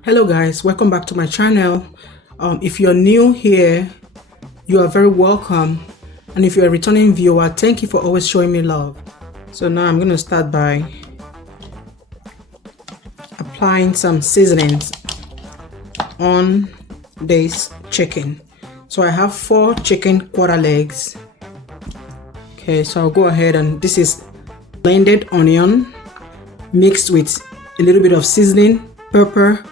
Hello guys, welcome back to my channel. If you're new here, you are very welcome, and if you're a returning viewer, thank you for always showing me love. So now I'm going to start by applying some seasonings on this chicken. So I have 4 chicken quarter legs. Okay, so I'll go ahead, and this is blended onion mixed with a little bit of seasoning, pepper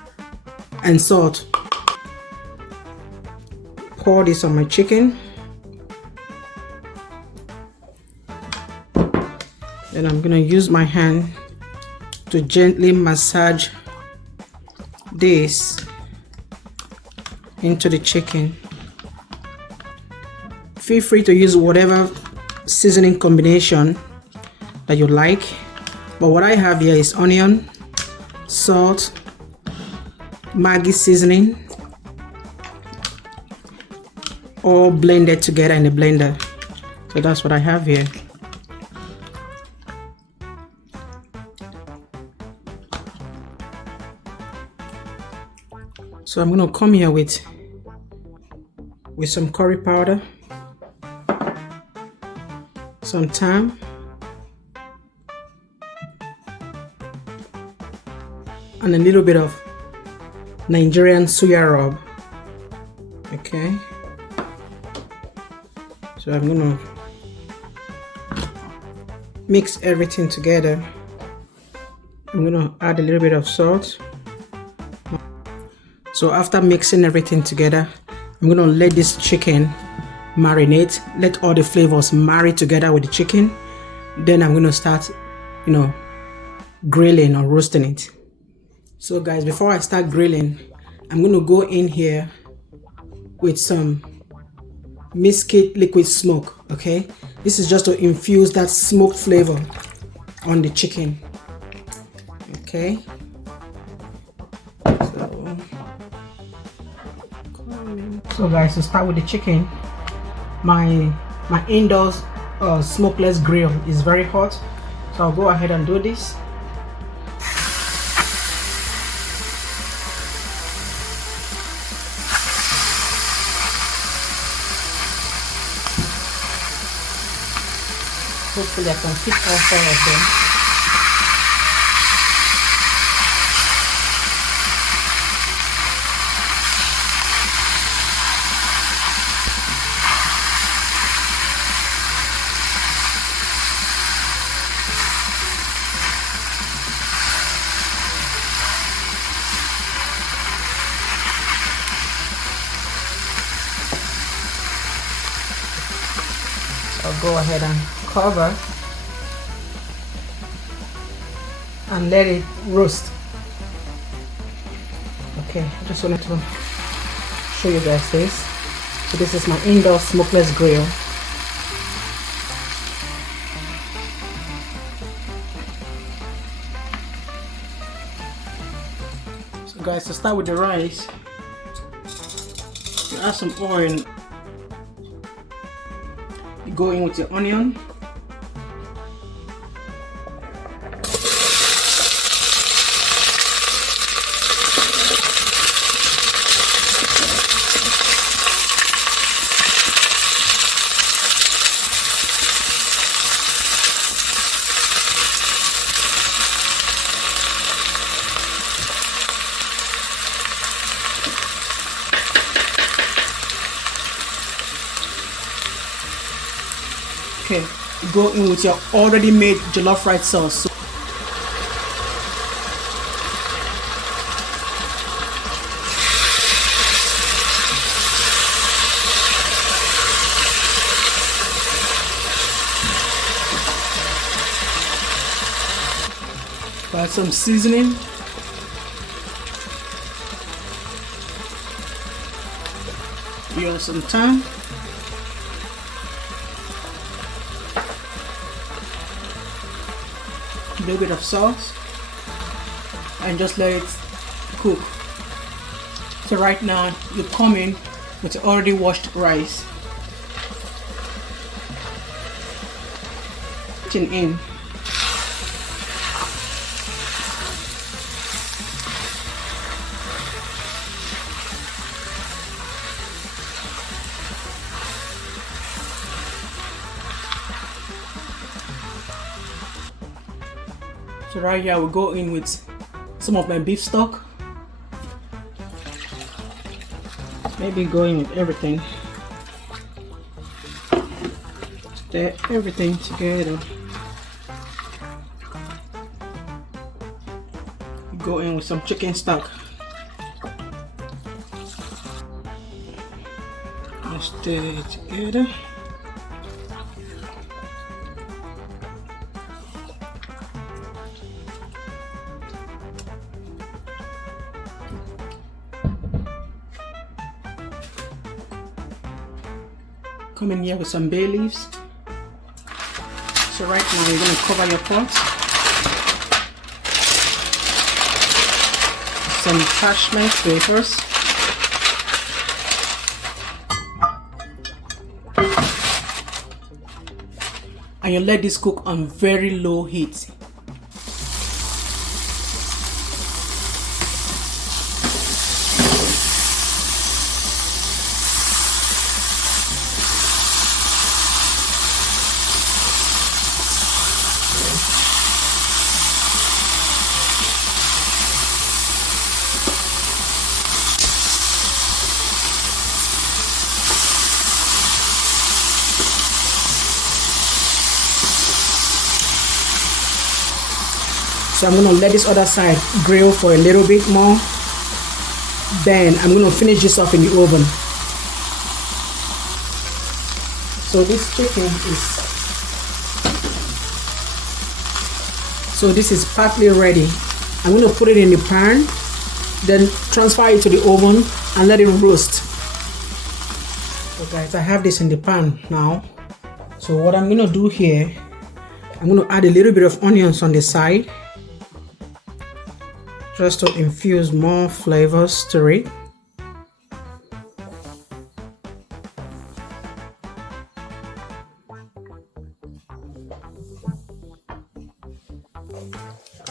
and salt. Pour this on my chicken. Then I'm gonna use my hand to gently massage this into the chicken. Feel free to use whatever seasoning combination that you like, but what I have here is onion, salt, Maggi seasoning, all blended together in the blender. So that's what I have here. So I'm gonna come here with some curry powder, some thyme, and a little bit of Nigerian soya rub. Okay, so I'm gonna mix everything together. I'm gonna add a little bit of salt. So after mixing everything together, I'm gonna let this chicken marinate, let all the flavors marry together with the chicken. Then I'm gonna start, grilling or roasting it. So guys, before I start grilling, I'm going to go in here with some Mesquite liquid smoke. Okay, this is just to infuse that smoke flavor on the chicken. Okay, so guys, to start with the chicken, my indoors smokeless grill is very hot, so I'll go ahead and do this. Hopefully I can fit all 4 of them. I'll go ahead and cover and let it roast. Okay, I just wanted to show you guys this. So this is my indoor smokeless grill. So guys, to start with the rice, you add some oil. You go in with your onion, okay, go in with your already made jollof rice sauce. Add some seasoning. Give it some time. A little bit of sauce, and just let it cook. So right now you come in with already washed rice. Putting in So right here, we'll go in with some of my beef stock. Maybe go in with everything. Stir everything together. Go in with some chicken stock. Stir it together. Come in here with some bay leaves. So right now you're going to cover your pot. Some parchment papers. And you let this cook on very low heat. So I'm going to let this other side grill for a little bit more. Then I'm going to finish this off in the oven. So this chicken is partly ready. I'm going to put it in the pan, then transfer it to the oven and let it roast. So guys, I have this in the pan now. So what I'm going to do here, I'm going to add a little bit of onions on the side, just to infuse more flavors to it.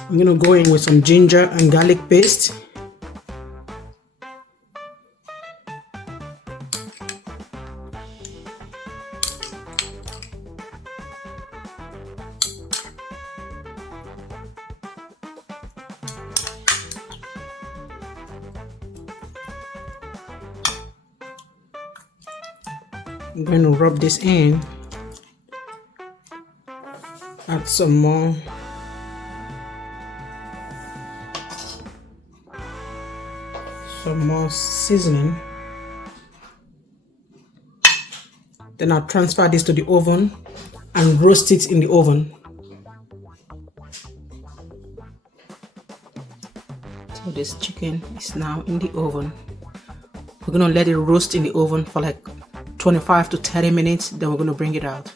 I'm gonna go in with some ginger and garlic paste. I'm going to rub this in, add some more seasoning. Then I'll transfer this to the oven and roast it in the oven. So this chicken is now in the oven. We're going to let it roast in the oven for like 25 to 30 minutes, then we're going to bring it out.